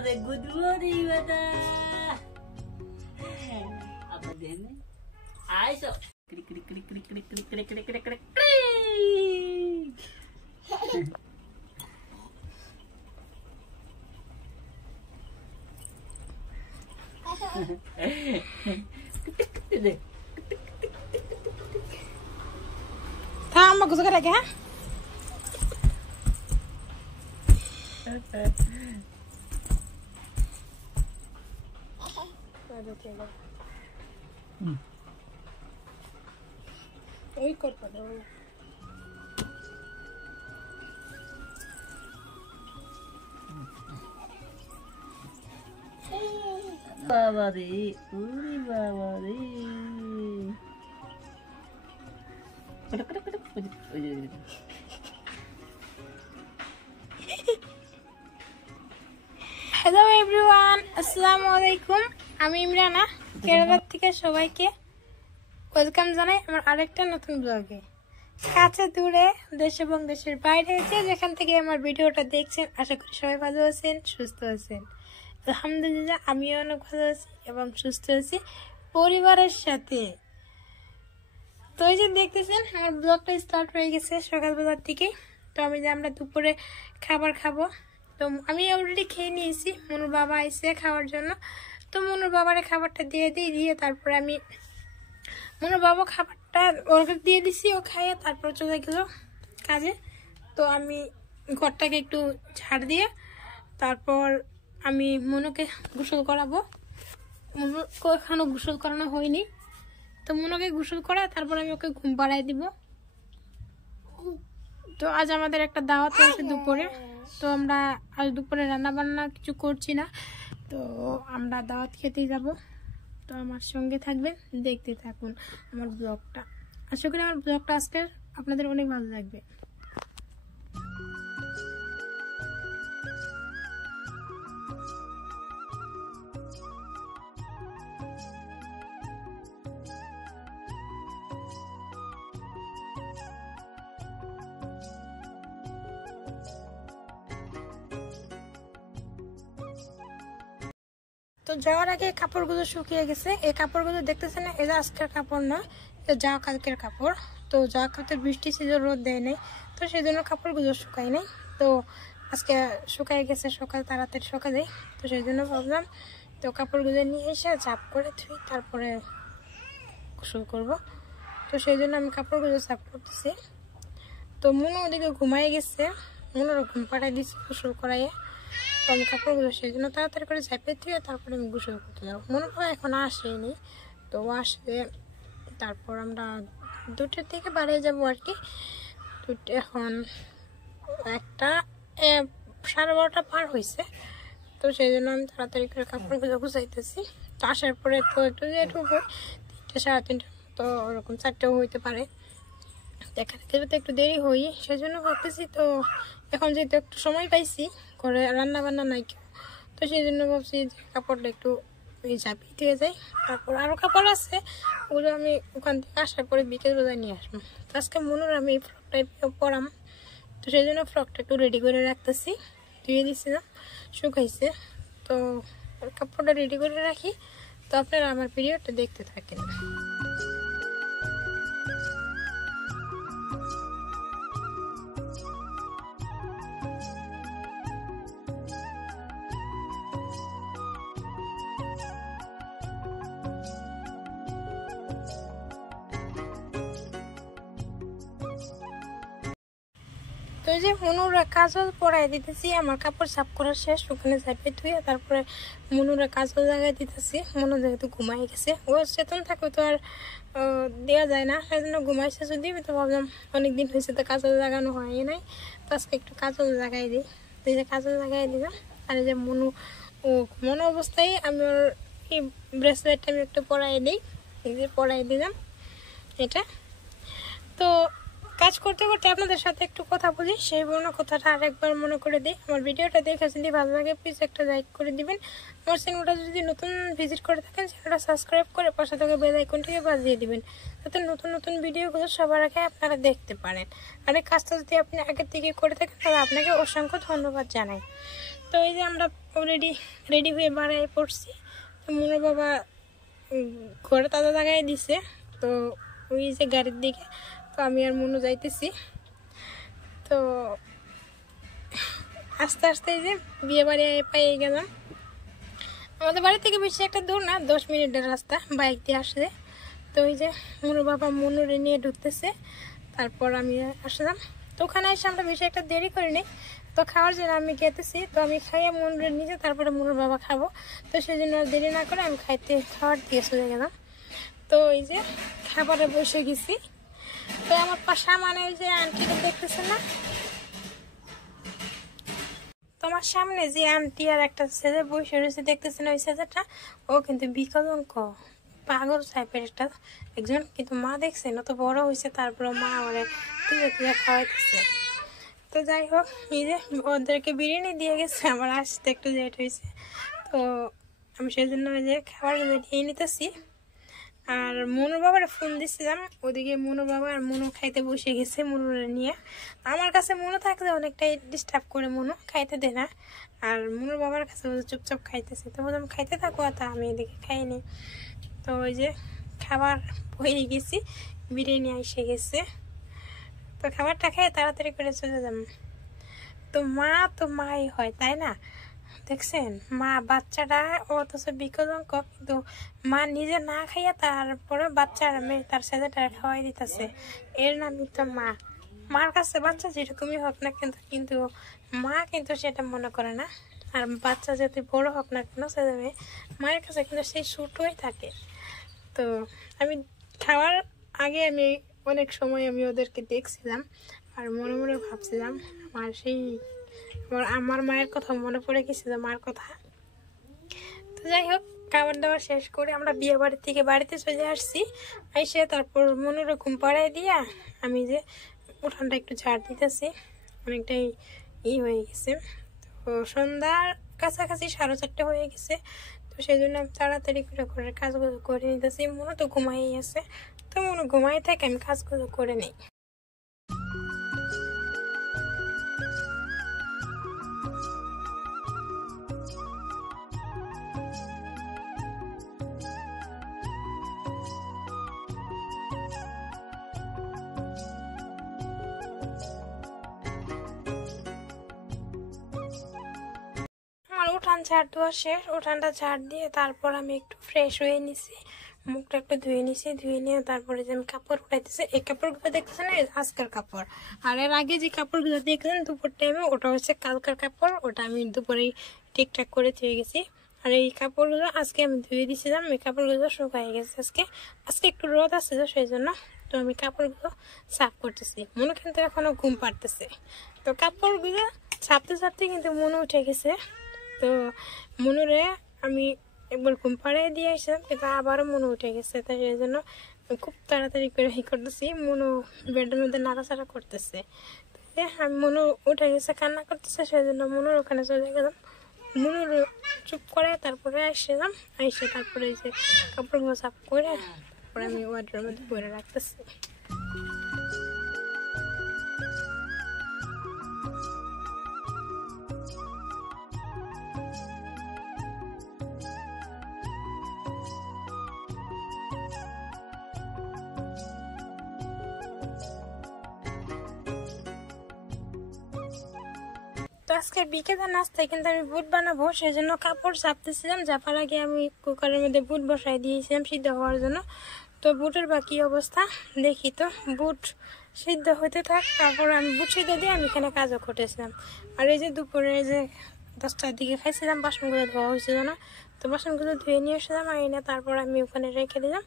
Mother, good morning, mother. Apa dia ni? Aisyah. Krik krik krik krik krik krik krik krik krik krik. Tama gusto ka lagi ha? Oi corta daw. Baba re, uri baba re. Hello everyone, আসসালামু আলাইকুম। আমি ইমরানা, কেরালা থেকে সবাইকে welcome জানাই আমার আরেকটা নতুন ব্লগে। কাছে দূরে দেশ এবং দেশের বাইরে যেখান থেকে আমার ভিডিওটা দেখছেন, আশা করি সবাই ভালো আছেন, সুস্থ আছেন। আলহামদুলিল্লাহ আমিও অনেক ভালো আছি এবং সুস্থ আছি পরিবারের সাথে। তো এই যে দেখতেছেন আমার ব্লগটা স্টার্ট হয়ে গেছে সকালবেলার দিকে। তো আমরা দুপুরে খাবার খাবো। তো আমি অলরেডি খেয়ে নিয়েছি, মনুর বাবা আইসে খাওয়ার জন্য। তো মনুর বাবারে খাবারটা দিয়ে তারপরে আমি মনুর বাবা খাবারটা ওকে দিয়ে দিছি, ও খাইয়ে তারপর চলে গেল কাজে। তো আমি ঘরটাকে একটু ঝাড় দিয়ে তারপর আমি মনুকে গোসল করাবো। মনুকে এখনো গোসল করানো হয়নি, তো মনুকে গোসল করা তারপর আমি ওকে ঘুম পাড়াই দিব। তো আজ আমাদের একটা দাওয়াত আছে দুপুরে। তো আমরা আজ দুপুরে রান্না বান্না কিছু করছি না, তো আমরা দাওয়াত খেতেই যাব। তো আমার সঙ্গে থাকবেন, দেখতে থাকুন আমার ব্লগটা। আশা করি আমার ব্লগটা আজকে আপনাদের অনেক ভালো লাগবে। তো যাওয়ার আগে কাপড়গুলো শুকিয়ে গেছে। এই কাপড়গুলো দেখতেছেন না, এটা আজকের কাপড় না, এটা যাওয়া কালকের কাপড়। তো যাওয়া কালকে বৃষ্টি ছিল, রোদ দেয় নাই, তো সেই জন্য কাপড়গুলো শুকাই নাই। তো আজকে শুকাই গেছে তাড়াতাড়ি সকালে। তো সেই জন্য ভাবলাম তো কাপড়গুলো নিয়ে এসে চাপ করে ধুই, তারপরে গোসল করব। তো সেই জন্য আমি কাপড়গুলো চাপ করতেছি। তো মনু ওদিকে ঘুমাই গেছে, মনুর ঘুম পাড়াই দিচ্ছি গোসল করাইয়ে। তো আমি কাপড়গুলো সেই জন্য তাড়াতাড়ি করে ঝাঁপিয়ে দিয়ে তারপরে আমি গোসল করতে যাবো। মনে হয় এখন আসেনি, তো আসলে তারপর আমরা 2টার দিকে বাড়িয়ে যাবো আর কি। এখন 1:30 পার হয়েছে। তো সেই জন্য আমি তাড়াতাড়ি করে কাপড়গুলো গুছাইতেছি। তো আসার পরে তো একটু লেট হবে, 3টে 3:30 তো ওরকম 4টেও হইতে পারে। দেখাতে তো একটু দেরি হই, সেই জন্য ভাবতেছি তো এখন যেহেতু একটু সময় পাইছি, ঘরে রান্না বান্না নাই কেউ, তো সেই জন্য ভাবছি যে কাপড়টা একটু ঝাঁপিয়ে দিয়ে যাই। তারপর আরও কাপড় আছে, ওগুলো আমি ওখান থেকে আসার পরে বিকেলবেলায় নিয়ে আসবো। তো আজকে মনুর আমি এই ফ্রকটাই পরাম, তো সেই জন্য ফ্রকটা একটু রেডি করে রাখতেছি। ধুয়ে দিয়েছিলাম, শুকাইছে। তো কাপড়টা রেডি করে রাখি। তো আপনারা আমার ভিডিওটা দেখতে থাকেন। তো এই যে মনুরা কাজল পরাই দিতেছি, আমার কাপড় সাফ করা শেষ, ওখানে ঝাঁপিয়ে ধুয়ে তারপরে মনুরা কাজল লাগাই দিতেছি। মনু যেহেতু ঘুমাই গেছে, ও চেতন থাকবে তো আর দেওয়া যায় না, সেই জন্য ঘুমাইছে। যদি তো ভাবলাম অনেকদিন হয়েছে তো কাজল লাগানো হয় নাই, তো আজকে একটু কাজল লাগাই দিই। তো এই যে কাজল লাগাই দিলাম। আর এই যে মনু ঘুমানো অবস্থায় আমি ওর এই ব্রেসলেটটা আমি একটু পরাই দিই, এই যে পরাই দিলাম এটা। তো কাজ করতে করতে আপনাদের সাথে একটু কথা বলি, সেই পুরোনো কথাটা আরেকবার মনে করে দিই। আমার ভিডিওটা দেখে যদি ভালো লাগে প্লিজ একটা লাইক করে দিবেন। আমার চ্যানেলটা যদি নতুন ভিজিট করে থাকেন চ্যানেলটা সাবস্ক্রাইব করে পাশে থাকা বেল আইকনটিকে বাজিয়ে দিবেন, যাতে নতুন নতুন ভিডিওগুলো সবার আগে আপনারা দেখতে পারেন। আর এই কাজটা যদি আপনি আগের থেকে করে থাকেন তাহলে আপনাকে অসংখ্য ধন্যবাদ জানাই। তো এই যে আমরা অলরেডি রেডি হয়ে বাড়ায় পড়ছি। তো মনোর বাবা ঘরে তাজা জায়গায় দিছে, তো ওই যে গাড়ির দিকে। তো আমি আর মনু যাইতেছি। তো আস্তে আস্তে এই যে বিয়ে বাড়ি পেয়ে গেলাম। আমাদের বাড়ি থেকে বেশি একটা দূর না, 10 মিনিটের রাস্তা বাইক দিয়ে আসলে। তো ওই যে মনুর বাবা মনুরে নিয়ে ঢুকতেছে, তারপর আমি আসলাম। তো ওখানে এসে আমরা বেশি একটা দেরি করিনি। তো খাওয়ার জন্য আমি খেতেছি, তো আমি খাইয়ে মনুরে নিয়ে তারপরে মনুর বাবা খাবো। তো সেই জন্য দেরি না করে আমি খাওয়ার দিয়ে চলে গেলাম। তো এই যে খাবারে বসে গেছি। তো আমার পাশা মানে ওই যে আন্টিটা দেখতেছে না, তোমার সামনে যে আন্টি আর একটা ছেলে বসে রয়েছে দেখতেছে না, ওই ছেলেটা ও কিন্তু বিকলঙ্ক পাগল টাইপের একটা একজন। কিন্তু মা দেখছেন অত বড় হয়েছে, তারপর মা ওরে তুলে তুলে খাওয়াইতেছে। তো যাই হোক, এই যে ওদেরকে বিরিয়ানি দিয়ে গেছে, আমার আসতে একটু লেট হয়েছে। তো আমি সেই জন্য ওই যে খাবারগুলো নিয়ে নিতেছি। আর মনুর বাবার ফোন দিচ্ছিলাম, ওদিকে মনুর বাবা আর মনু খাইতে বসে গেছে মনুরে নিয়ে। আমার কাছে মনু থাকলে অনেকটাই ডিস্টার্ব করে, মনু খাইতে দেয় না। আর মনুর বাবার কাছে চুপচাপ খাইতেছে। তো বললাম খাইতে থাকো, তা আমি এদিকে খাইনি। তো ওই যে খাবার হয়ে গেছি, বিরিয়ানি এসে গেছে। তো খাবারটা খেয়ে তাড়াতাড়ি করে চলে যাব। তো মাই হয়, তাই না? দেখছেন মা বাচ্চাটা অথচ বিকলঙ্ক, কিন্তু মা নিজে না খাইয়া তারপরে বাচ্চার মেয়ে তার ছেলেটা খাওয়াই দিতেছে। এর নামই তো মা। মার কাছে বাচ্চা যেরকমই হোক না কিন্তু মা কিন্তু সেটা মনে করে না। আর বাচ্চা যদি বড় হোক না কেন ছেলে মেয়ে, মায়ের কাছে কিন্তু সেই ছোটই থাকে। তো আমি খাওয়ার আগে আমি অনেক সময় আমি ওদেরকে দেখছিলাম আর মনে মনে ভাবছিলাম আমার মায়ের কথা মনে পড়ে গেছিল, মার কথা। তো যাই হোক, খাবার দাবার শেষ করে আমরা বিয়ে বাড়ি থেকে বাড়িতে চলে আসছি। এসে তারপর মনুরে ঘুম পাড়াই দিয়া আমি যে উঠানটা একটু ঝাড় দিতেছি, অনেকটাই হয়ে গেছে। তো সন্ধ্যার কাছাকাছি 4:30 হয়ে গেছে। তো সেই জন্য আমি তাড়াতাড়ি করে ঘরের কাজগুলো করে নিতেছি। মনু তো ঘুমাই আছে, তো মনু ঘুমাই থাকে, আমি কাজগুলো করে নিই। উঠান ঝাড় দেওয়া শেষ, উঠানটা ঝাড় দিয়ে তারপর আমি একটু ফ্রেশ হয়ে নিছি, মুখটা একটু ধুয়ে নিছি। ধুয়ে নিয়ে তারপরে যে আমি কাপড় উঠাইতেছি, এই কাপড়গুলো দেখতেছেন আজকের কাপড়। আর এর আগে যে কাপড়গুলো দেখলেন দুপুর টাইমে, ওটা হচ্ছে কালকার কাপড়, ওটা আমি দুপুরেই ঠিকঠাক করে ধুয়ে গেছি। আর এই কাপড়গুলো আজকে আমি ধুয়ে দিয়েছিলাম, এই কাপড়গুলো শুকাই গেছে আজকে একটু রোদ আছে তো সেই জন্য। তো আমি কাপড়গুলো সাফ করতেছি। মনু কিন্তু এখনো ঘুম পাড়তেছে। তো কাপড়গুলো ছাপতে ছাপতে কিন্তু মনু উঠে গেছে। তো মনুরে আমি একবার ঘুম পাড়িয়ে দিয়ে আসলাম, কিন্তু আবারও মনু উঠে গেছে। তো সেই জন্য খুব তাড়াতাড়ি করে করতেছি। মনু বেডের মধ্যে নাড়াচাড়া করতেছে। আমি মনু উঠে গেছে, কান্না করতেছে, সেই জন্য মনুর ওখানে চলে গেলাম। মনুর চুপ করে তারপরে আসলাম, এসে তারপরে যে কাপড়গুলো সাফ করে তারপরে আমি ওয়ার্ডের মধ্যে পরে রাখতেছি। তো আজকে বিকেলের নাস্তায় কিন্তু আমি বুট বানাবো, সেই জন্য কাপড় চাপতেছিলাম। যাবার আগে আমি কুকারের মধ্যে বুট বসাই দিয়েছিলাম সিদ্ধ হওয়ার জন্য। তো বুটের বাকি অবস্থা দেখি। তো বুট সিদ্ধ হতে থাক, তারপর আমি বুট সিদ্ধ দিয়ে আমি এখানে কাজও করতেছিলাম। আর এই যে দুপুরে যে 10টার দিকে খাইছিলাম, বাসনগুলো ধোয়া হয়েছিল না, তো বাসনগুলো ধুয়ে নিয়ে আসলাম, আইনে তারপর আমি ওখানে রেখে দিলাম।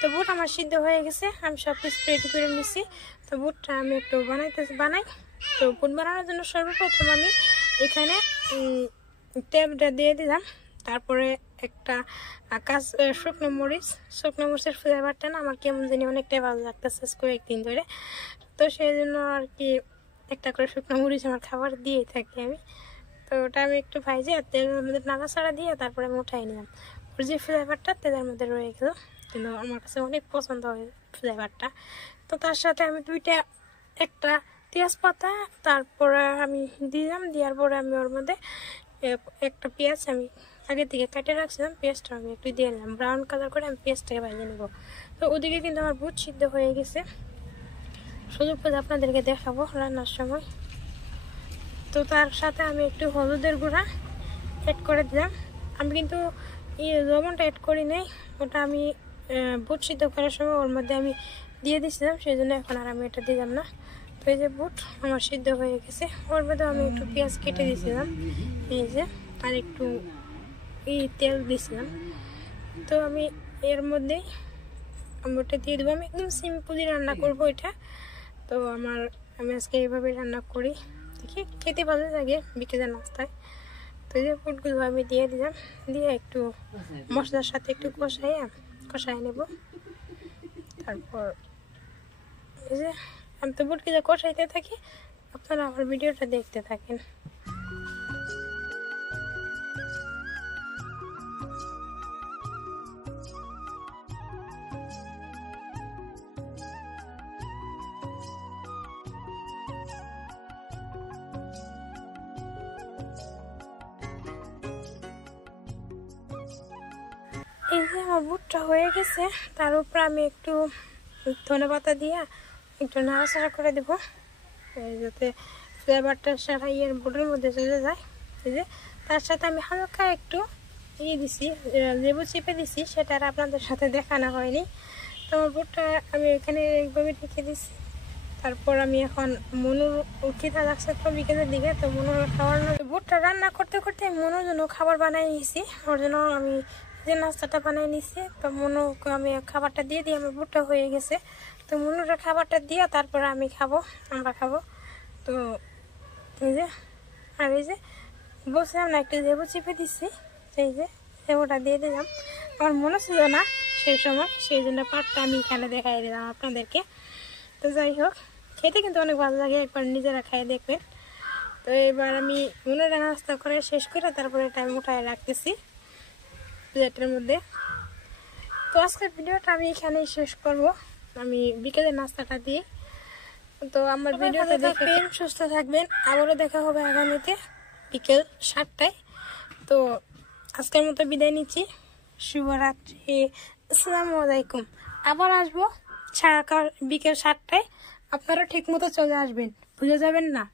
তো বুট আমার সিদ্ধ হয়ে গেছে, আমি সব কিছু রেডি করে নিছি। তো বুটটা আমি একটু বানাই। তো বুট বানানোর জন্য সর্বপ্রথম আমি এখানে ট্যাবটা দিয়ে দিলাম। তারপরে একটা শুকনো মরিচের ফ্লেভারটা না আমার কেমন জানি অনেকটাই ভালো লাগতেছে কয়েকদিন ধরে। তো সেই জন্য আর কি একটা করে শুকনো মরিচ আমার খাবার দিয়ে থাকি আমি। তো ওটা আমি একটু ভাইজে আর তেলের মধ্যে নাড়াচাড়া দিয়ে তারপরে আমি উঠাই নিলাম। ওর যে ফ্লেভারটা তেলের মধ্যে রয়ে গেল, কিন্তু আমার কাছে অনেক পছন্দ হয় ফ্লেভারটা। তো তার সাথে আমি একটা তেজপাতা তারপরে আমি দিলাম, দেওয়ার পরে আমি ওর মধ্যে একটা পেঁয়াজ আমি আগে থেকে কেটে রাখছিলাম, পেঁয়াজটা আমি একটু দিয়ে নিলাম ব্রাউন কালার করে। আমি পেঁয়াজটাকে ভাজে নেব। তো ওদিকে কিন্তু আমার বুট সিদ্ধ হয়ে গেছে, সুযোগ পেলে আপনাদেরকে দেখাবো রান্নার সময়। তো তার সাথে আমি একটু হলুদের গুঁড়া অ্যাড করে দিলাম। আমি কিন্তু লবণটা অ্যাড করি নাই, ওটা আমি বুট সিদ্ধ করার সময় ওর মধ্যে আমি দিয়ে দিয়েছিলাম, সেই জন্য এখন আর আমি এটা দিলাম না। তো এই যে বুট আমার সিদ্ধ হয়ে গেছে, ওর মধ্যে আমি একটু পেঁয়াজ কেটে দিয়েছিলাম, এই যে আর একটু তেল দিয়েছিলাম। তো আমি এর মধ্যেই আমি ওটা দিয়ে দেবো। আমি একদম সিম্পলি রান্না করবো এটা। তো আমি আজকে এইভাবে রান্না করি, দেখি খেতে ভালো লাগে বিকেলের নাস্তায়। তো এই যে বুটগুলো আমি দিয়ে দিলাম, দিয়ে একটু মশলার সাথে একটু কষাই নেব। তারপর এই যে আমি তো বুটগুলো কষাইতে থাকি, আপনারা আমার ভিডিওটা দেখতে থাকেন। এই যে আমার বুটটা হয়ে গেছে, তার উপর আমি একটু ধনেপাতা দিয়ে একটু নাড়াচাড়া করে দেবো, যাতে ফ্লেভারটা সারা বুটের মধ্যে চলে যায়। এই যে তার সাথে আমি হালকা একটু দিছি, লেবু চিপে দিছি, সেটা আর আপনাদের সাথে দেখানো হয়নি। তো আমার বুটটা আমি এখানে এইভাবে রেখে দিছি। তারপর আমি এখন মনুর খিদা লাগছে তো বিকেলের দিকে, তো মনুর খাবার বুটটা রান্না করতে করতে মনুর জন্য খাবার বানাই নিয়েছি। ওর জন্য আমি যে নাস্তাটা বানাই নিয়েছি, তো মনুকে আমি খাবারটা দিয়ে দিই, আমার বুটটা হয়ে গেছে। তো মনুর খাবারটা দিয়ে তারপরে আমরা খাবো। তো এই যে আর এই যে বলছিলাম না একটু লেবু চিপে দিচ্ছি, সেই যে লেবুটা দিয়ে দিলাম। আমার মনে ছিল না সেই সময়, সেই জন্য পাটটা আমি এখানে দেখাই দিলাম আপনাদেরকে। তো যাই হোক, খেতে কিন্তু অনেক ভালো লাগে, একবার নিজেরা খাই দেখবেন। তো এবার আমি মনুরা নাস্তা করে শেষ করে তারপরে এটা আমি উঠায় রাখতেছি প্লেটের মধ্যে। তো আজকের ভিডিওটা আমি এখানেই শেষ করব, আমি বিকেলের নাস্তাটা দিয়ে। তো আমার ভিডিওটা দেখবেন, সুস্থ থাকবেন, আবারও দেখা হবে আগামীতে বিকেল 7টায়। তো আজকের মতো বিদায় নিচ্ছি, শুভরাত্রি, আসসালামু আলাইকুম। আবার আসবো বিকেল 7টায়, আপনারা ঠিক মতো চলে আসবেন, ভুলে যাবেন না।